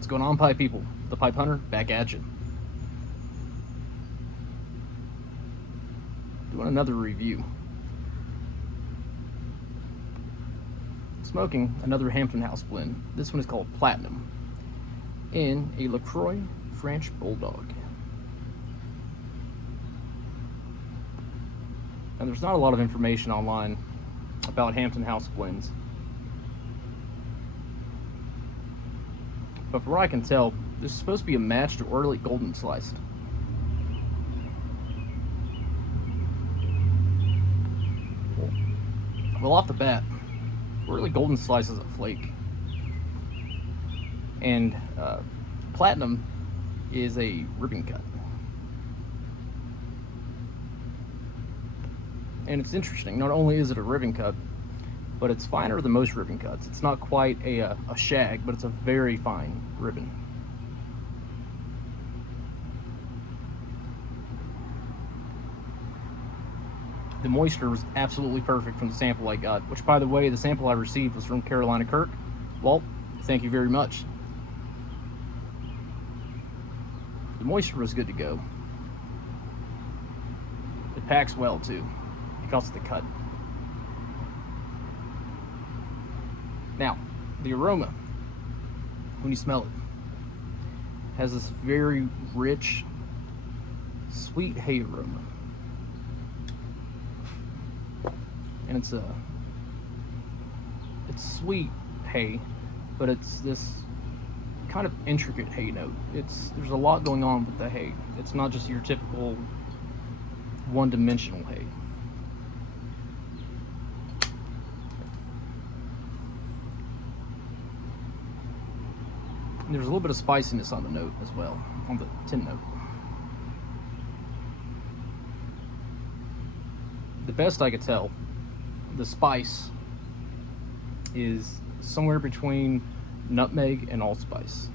What's going on, pipe people? The Pipe Hunter back at you. Doing another review. Smoking another Hampton House blend. This one is called Platinum in a LaCroix French Bulldog. And there's not a lot of information online about Hampton House blends, but from what I can tell, this is supposed to be a match to Orlik Golden Sliced. Well, off the bat, Orlik Golden Sliced is a flake, and Platinum is a ribbon cut. And it's interesting, not only is it a ribbon cut, but it's finer than most ribbon cuts. It's not quite a shag, but it's a very fine ribbon. The moisture was absolutely perfect from the sample I got, which, by the way, the sample I received was from Carolina Kirk. Walt, thank you very much. The moisture was good to go. It packs well too, because of the cut. Now, the aroma, when you smell it, has this very rich, sweet hay aroma. And it's sweet hay, but it's this kind of intricate hay note. There's a lot going on with the hay. It's not just your typical one-dimensional hay. And there's a little bit of spiciness on the note as well, on the tin note. The best I could tell, the spice is somewhere between nutmeg and allspice.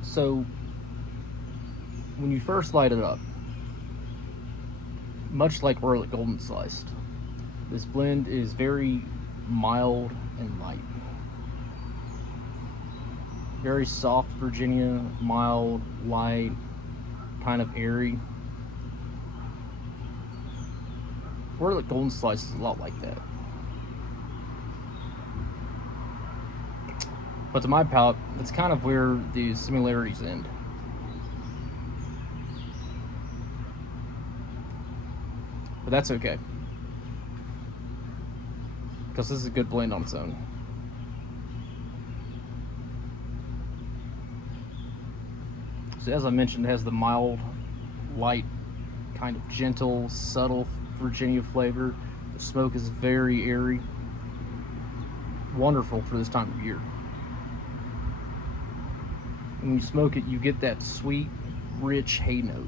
So when you first light it up, much like Orlik Golden Sliced, this blend is very mild and light. Very soft Virginia, mild, light, kind of airy. Orlik Golden Sliced is a lot like that. But to my palate, it's kind of where the similarities end. But that's okay, because this is a good blend on its own. So as I mentioned, it has the mild, light, kind of gentle, subtle Virginia flavor. The smoke is very airy. Wonderful for this time of year. When you smoke it, you get that sweet, rich hay note.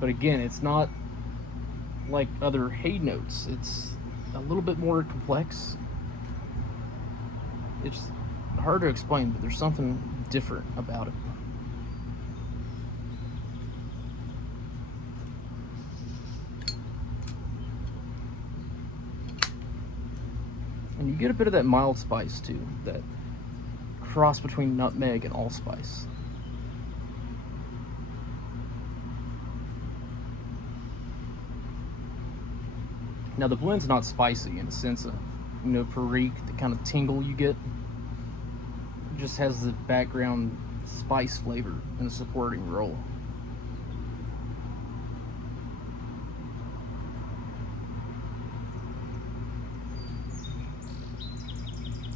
But again, it's not like other hay notes. It's a little bit more complex. It's hard to explain, but there's something different about it. And you get a bit of that mild spice too, that cross between nutmeg and allspice. Now the blend's not spicy in the sense of, perique, the kind of tingle you get. It just has the background spice flavor in a supporting role.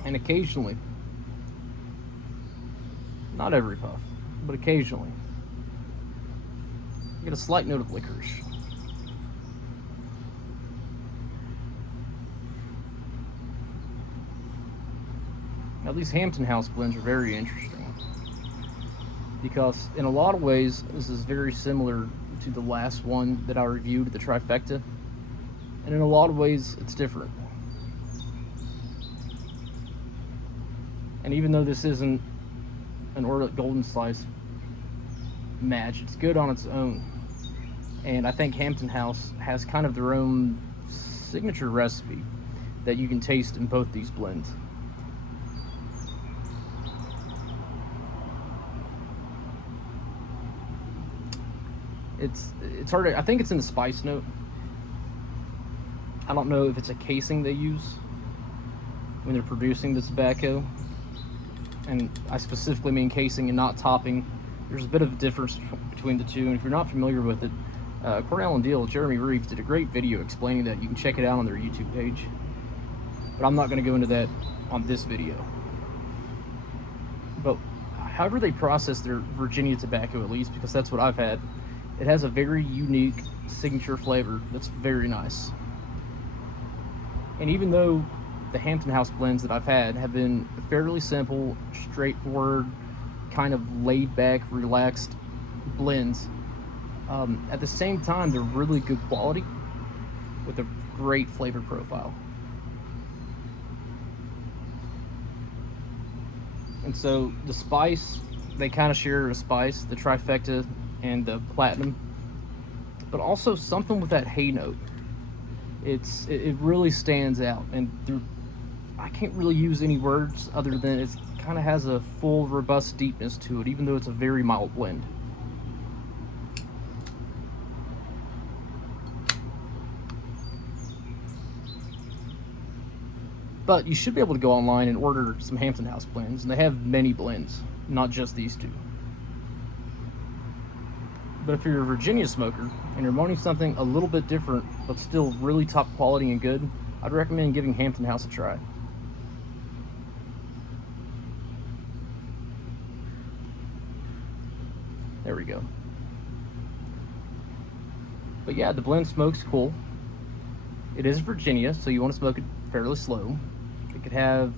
And occasionally, not every puff, but occasionally, you get a slight note of licorice. Now these Hampton House blends are very interesting because in a lot of ways this is very similar to the last one that I reviewed, the Trifecta, and in a lot of ways it's different. And even though this isn't an Orlik Golden Sliced match, it's good on its own. And I think Hampton House has kind of their own signature recipe that you can taste in both these blends. It's hard to, I think it's in the spice note. I don't know if it's a casing they use when they're producing the tobacco, and I specifically mean casing and not topping. There's a bit of a difference between the two, and if you're not familiar with it, Cornell and Deal, Jeremy Reeves did a great video explaining that. You can check it out on their YouTube page, but I'm not going to go into that on this video. But however they process their Virginia tobacco, at least, because that's what I've had, it has a very unique signature flavor that's very nice. And even though the Hampton House blends that I've had have been fairly simple, straightforward, kind of laid back, relaxed blends, at the same time they're really good quality with a great flavor profile. And so the spice, they kind of share a spice, the trifecta and the platinum, but also something with that hay note. It really stands out, and I can't really use any words other than it kind of has a full, robust deepness to it, even though it's a very mild blend. But you should be able to go online and order some Hampton House blends, and they have many blends, not just these two. But if you're a Virginia smoker and you're wanting something a little bit different but still really top quality and good, I'd recommend giving Hampton House a try. There we go. But yeah, the blend smoke's cool. It is Virginia, so you want to smoke it fairly slow. It could have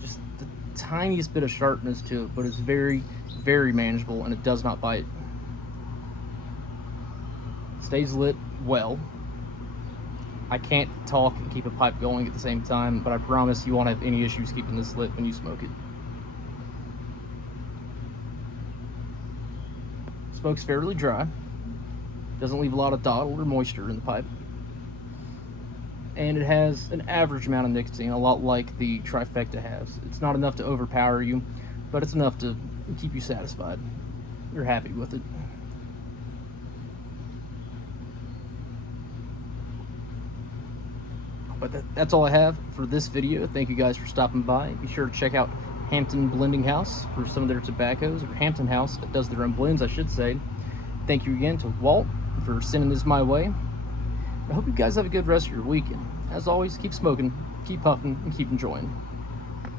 just the tiniest bit of sharpness to it, but it's very, very manageable, and it does not bite. Stays lit well. I can't talk and keep a pipe going at the same time, but I promise you won't have any issues keeping this lit when you smoke it. Smoke's fairly dry. Doesn't leave a lot of dottle or moisture in the pipe. And it has an average amount of nicotine, a lot like the trifecta has. It's not enough to overpower you, but it's enough to keep you satisfied. You're happy with it. But that's all I have for this video. Thank you guys for stopping by. Be sure to check out Hampton Blending House for some of their tobaccos, or Hampton House that does their own blends, I should say. Thank you again to Walt for sending this my way. I hope you guys have a good rest of your weekend. As always, keep smoking, keep puffing, and keep enjoying.